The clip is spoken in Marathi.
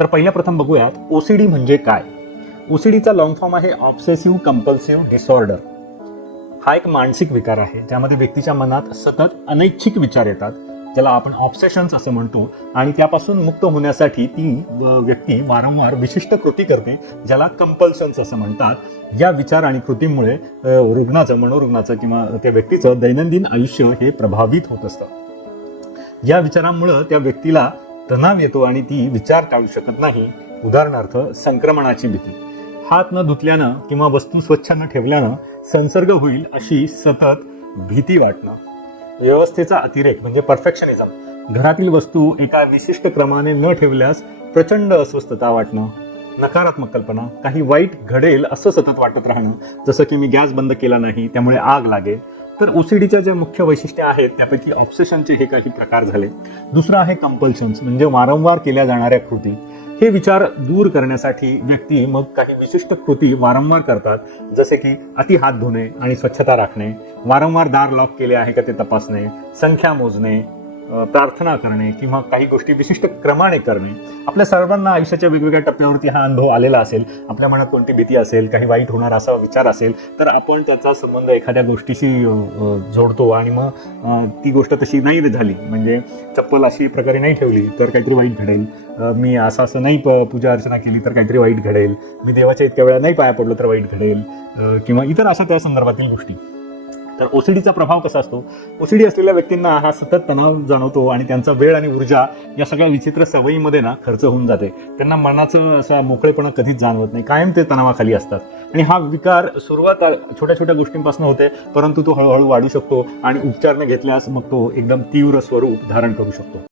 तर पहिल्या प्रथम बघूयात ओसीडी म्हणजे काय. ओसीडीचा लॉंग फॉर्म आहे ऑब्सेसिव्ह कंपल्सिव्ह डिसऑर्डर. हा एक मानसिक विकार आहे ज्यामध्ये व्यक्तीच्या मनात सतत अनैच्छिक विचार येतात, ज्याला आपण ऑब्सेशन्स असं म्हणतो, आणि त्यापासून मुक्त होण्यासाठी ती व्यक्ती वारंवार विशिष्ट कृती करते ज्याला कंपल्शन्स असं म्हणतात. या विचार आणि कृतीमुळे मनोरुग्णाचं किंवा त्या व्यक्तीचं दैनंदिन आयुष्य हे प्रभावित होत असतं. या विचारांमुळे त्या व्यक्तीला तणाव येतो आणि ती विचार टाळू शकत नाही. उदाहरणार्थ संक्रमणाची भीती, हात न धुतल्यानं किंवा वस्तू स्वच्छ न ठेवल्यानं संसर्ग होईल अशी सतत भीती वाटणं. व्यवस्थेचा अतिरेक म्हणजे परफेक्शनिझम, घरातील वस्तू एका विशिष्ट क्रमाने न ठेवल्यास प्रचंड अस्वस्थता वाटणं. नकारात्मक कल्पना, काही वाईट घडेल असं सतत वाटत राहणं, जसं की मी गॅस बंद केला नाही त्यामुळे आग लागेल. तर ओसीडीच्या ज्या मुख्य वैशिष्ट्ये आहेत त्यापैकी ऑब्सेशनचे हे काही प्रकार झाले. दुसरं आहे कंपल्शन्स म्हणजे वारंवार केल्या जाणाऱ्या कृती. हे विचार दूर करण्यासाठी व्यक्ती मग काही विशिष्ट कृती वारंवार करतात, जसे की अति हात धुणे आणि स्वच्छता राखणे, वारंवार दार लॉक केले आहे का ते तपासणे, संख्या मोजणे, प्रार्थना करणे किंवा काही गोष्टी विशिष्ट क्रमाने करणे. आपल्या सर्वांना आयुष्याच्या वेगवेगळ्या टप्प्यावरती हा अनुभव आलेला असेल. आपल्या मनात कोणती भीती असेल, काही वाईट होणार असा विचार असेल, तर आपण त्याचा संबंध एखाद्या गोष्टीशी जोडतो आणि मग ती गोष्ट तशी नाही झाली, म्हणजे चप्पल अशी प्रकारे नाही ठेवली तर काहीतरी वाईट घडेल, मी असं नाही पूजा अर्चना केली तर काहीतरी वाईट घडेल, मी देवाच्या इतक्या वेळा नाही पाया पडलो तर वाईट घडेल, किंवा इतर अशा त्या संदर्भातील गोष्टी. तर ओसीडीचा प्रभाव कसा असतो. ओसीडी असलेल्या व्यक्तींना हा सतत तणाव जाणवतो आणि त्यांचा वेळ आणि ऊर्जा या सगळ्या विचित्र सवयीमध्ये खर्च होऊन जाते. त्यांना मनाचं असा मोकळेपणा कधीच जाणवत नाही, कायम ते तणावाखाली असतात. आणि हा विकार सुरुवात छोट्या छोट्या गोष्टींपासून होते, परंतु तो हळूहळू वाढू शकतो आणि उपचार न घेतल्यास मग तो एकदम तीव्र स्वरूप धारण करू शकतो.